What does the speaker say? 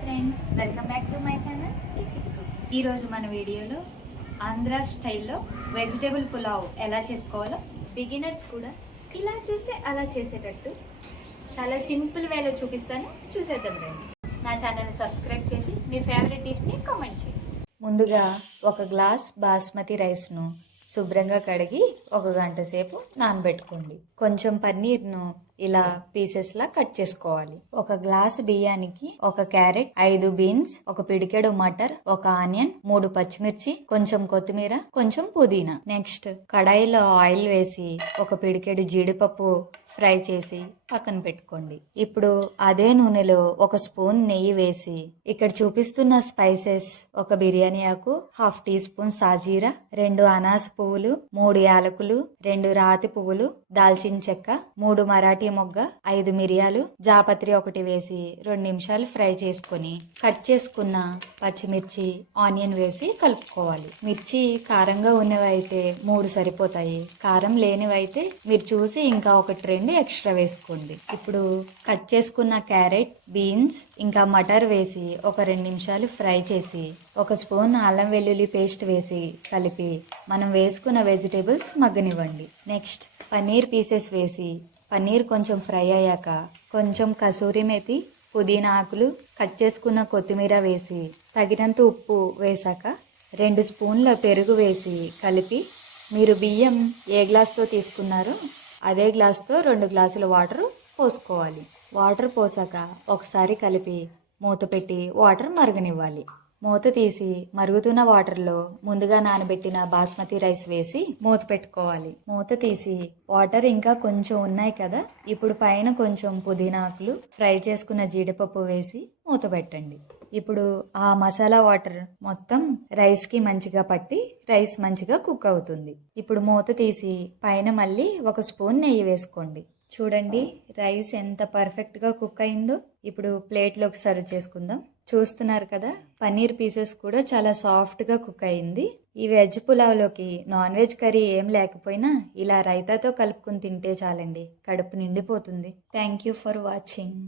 Friends, welcome back to my channel easy cook. ఈరోజు మన వీడియోలో ఆంధ్ర స్టైల్లో వెజిటేబుల్ పులావ్ ఎలా చేసుకోవాలో బిగినర్స్ కూడా ఇలా చూస్తే అలా చేసేటట్టు చాలా సింపుల్ వేలో చూపిస్తాను, చూసేద్దాం రండి. నా ఛానల్ని సబ్స్క్రైబ్ చేసి మీ ఫేవరెట్ డిష్ని కామెంట్ చేయండి. ముందుగా ఒక గ్లాస్ బాస్మతి రైస్ను శుభ్రంగా కడిగి 1 గంట సేపు నానబెట్టుకోండి. కొంచెం పన్నీర్ను ఇలా పీసెస్ లా కట్ చేసుకోవాలి. 1 గ్లాస్ బియ్యానికి 1 క్యారెట్, 5 బీన్స్, 1 పిడికెడు మటర్, 1 ఆనియన్, 3 పచ్చిమిర్చి, కొంచెం కొత్తిమీర, కొంచెం పుదీనా. నెక్స్ట్ కడాయిలో ఆయిల్ వేసి 1 పిడికెడు జీడిపప్పు ఫ్రై చేసి పక్కన పెట్టుకోండి. ఇప్పుడు అదే నూనెలో 1 స్పూన్ నెయ్యి వేసి ఇక్కడ చూపిస్తున్న స్పైసెస్ 1 బిర్యానీ ఆకు, 1/2 టీ స్పూన్ సాజీరా, 2 అనాస పువ్వులు, 3 యాలకులు, 2 రాతి పువ్వులు, దాల్చిన చెక్క, 3 మరాఠీ మొగ్గ, 5 మిరియాలు, జాపత్రి 1 వేసి 2 నిమిషాలు ఫ్రై చేసుకుని కట్ చేసుకున్న పచ్చిమిర్చి, ఆనియన్ వేసి కలుపుకోవాలి. మిర్చి కారంగా ఉన్నవైతే 3 సరిపోతాయి. కారం లేనివైతే మీరు చూసి ఇంకా 1-2 ఎక్స్ట్రా వేసుకోండి. ఇప్పుడు కట్ చేసుకున్న క్యారెట్, బీన్స్ ఇంకా మటర్ వేసి 1-2 నిమిషాలు ఫ్రై చేసి 1 స్పూన్ అల్లం వెల్లుల్లి పేస్ట్ వేసి కలిపి మనం వేసుకున్న వెజిటేబుల్స్ మగ్గనివ్వండి. నెక్స్ట్ పన్నీర్ పీసెస్ వేసి పన్నీర్ కొంచెం ఫ్రై అయ్యాక కొంచెం కసూరి మేతి, పుదీనా ఆకులు, కట్ చేసుకున్న కొత్తిమీర వేసి తగినంత ఉప్పు వేసాక 2 స్పూన్ల పెరుగు వేసి కలిపి మీరు బియ్యం ఏ గ్లాస్తో తీసుకున్నారో అదే గ్లాస్తో 2 గ్లాసుల వాటర్ పోసుకోవాలి. వాటర్ పోసాక ఒకసారి కలిపి మూత పెట్టి వాటర్ మరగనివ్వాలి. మూత తీసి మరుగుతున్న వాటర్లో ముందుగా నానబెట్టిన బాస్మతి రైస్ వేసి మూత పెట్టుకోవాలి. మూత తీసి వాటర్ ఇంకా కొంచెం ఉన్నాయి కదా, ఇప్పుడు పైన కొంచెం పుదీనా ఆకులు, ఫ్రై చేసుకున్న జీడిపప్పు వేసి మూత పెట్టండి. ఇప్పుడు ఆ మసాలా వాటర్ మొత్తం రైస్కి మంచిగా పట్టి రైస్ మంచిగా కుక్ అవుతుంది. ఇప్పుడు మూత తీసి పైన మళ్ళీ 1 స్పూన్ నెయ్యి వేసుకోండి. చూడండి రైస్ ఎంత పర్ఫెక్ట్గా కుక్ అయిందో. ఇప్పుడు ప్లేట్లోకి సర్వ్ చేసుకుందాం. చూస్తున్నారు కదా, పన్నీర్ పీసెస్ కూడా చాలా సాఫ్ట్గా కుక్ అయింది. ఈ వెజ్ పులావ్లోకి నాన్ వెజ్ కర్రీ ఏం లేకపోయినా ఇలా రైతాతో కలుపుకుని తింటే చాలండి, కడుపు నిండిపోతుంది. Thank you for watching.